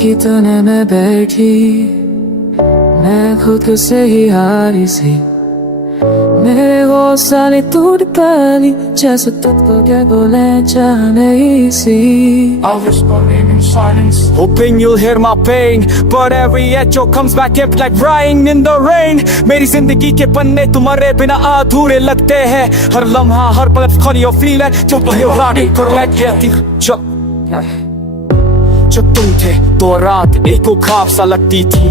की तने में बैठी, मैं खुद से ही हारी सी। मेरे हौसले टूट पड़ी, जैसे तुझको क्या बोले जाने सी। I was burning in silence, hoping you'll hear my pain, but every echo comes back empty like rain in the rain. मेरी जिंदगी के पन्ने तुम्हारे बिना अधूरे लगते हैं। हर लम्हा हर पल funny or feel it, जब जब तुम थे तो रात एक ख्वाब सा लगती थी।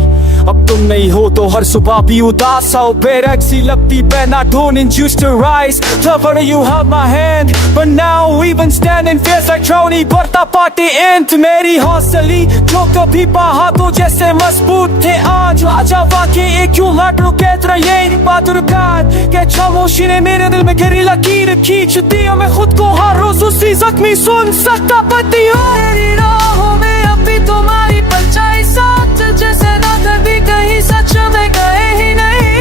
अब तुम नहीं हो तो हर सुबह भी उदास सा बेरंग सी लगती। When I don't used to rise, lover you held my hand, but now even standing feels like Tony बढ़ता पार्टी एंड। मेरी हौसली जो कभी पहाड़ों जैसे मजबूत थे, आज आजा वाकई एक क्यों लट रुके ये बहादुरगार के खामोशी ने मेरे दिल में गहरी लकीर खींचती। मैं खुद को हर रोज उसी जख्मी सुन सकता पति हो। मेरी राहों में अभी तुम्हारी परछाई साथ, जैसे ना कभी कहीं सच में गए ही नहीं।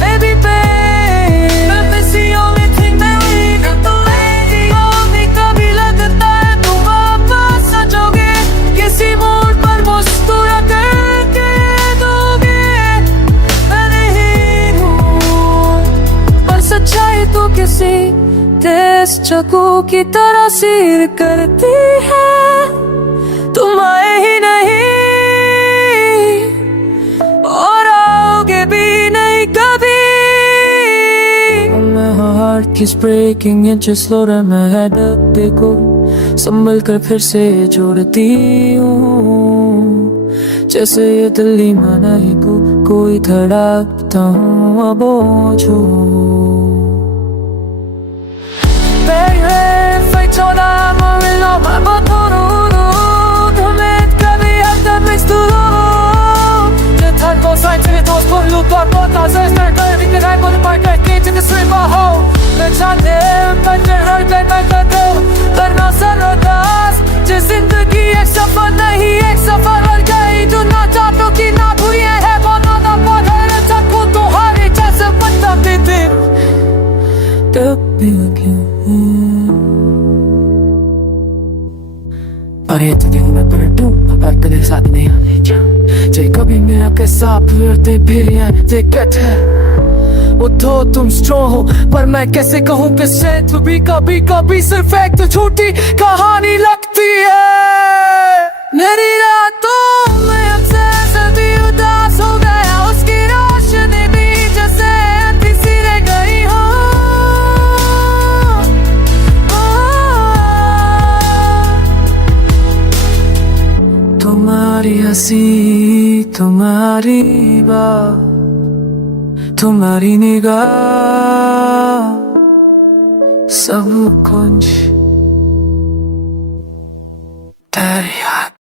Baby babe, that's the only thing that we got to lady only। कभी लगता है तुम वापस आ जाओगे, किसी मोड़ पर मुस्कुरा करके दोगे। मैं नहीं हूँ पर सच्चाई तो किसी तेज चाकू की तरह सिर करती है। तुम आए ही नहीं और आओगे भी नहीं कभी। My heart is breaking inches slower, मैं डब्बे को संभल कर फिर से जोड़ती हूँ। जैसे ये दिल ही माना ही कोई धड़कता हूँ अब ओझो। जिंदगी एक सफर नहीं एक सफर और गई जो ना चाहतो की ना भूले है बनाना पड़े सबको तुम्हारे जैसे बंदा देते कभी क्यों। और ये तो मैं पलटू अब तेरे साथ नहीं आने चाहे कभी मैं आपके साथ फिरते फिर कहते वो तो तुम स्ट्रॉन्ग हो पर मैं कैसे कहूँ कि सेंथ भी कभी कभी सिर्फ एक तो झूठी कहानी लगती है। मेरी रातों में अक्सर भी उदास हो गया, उसकी रोशनी भी जैसे किसी रह गई हो। तुम्हारी हंसी तुम्हारी बात तुम्हारी निगाह सब कुछ तेरी याद।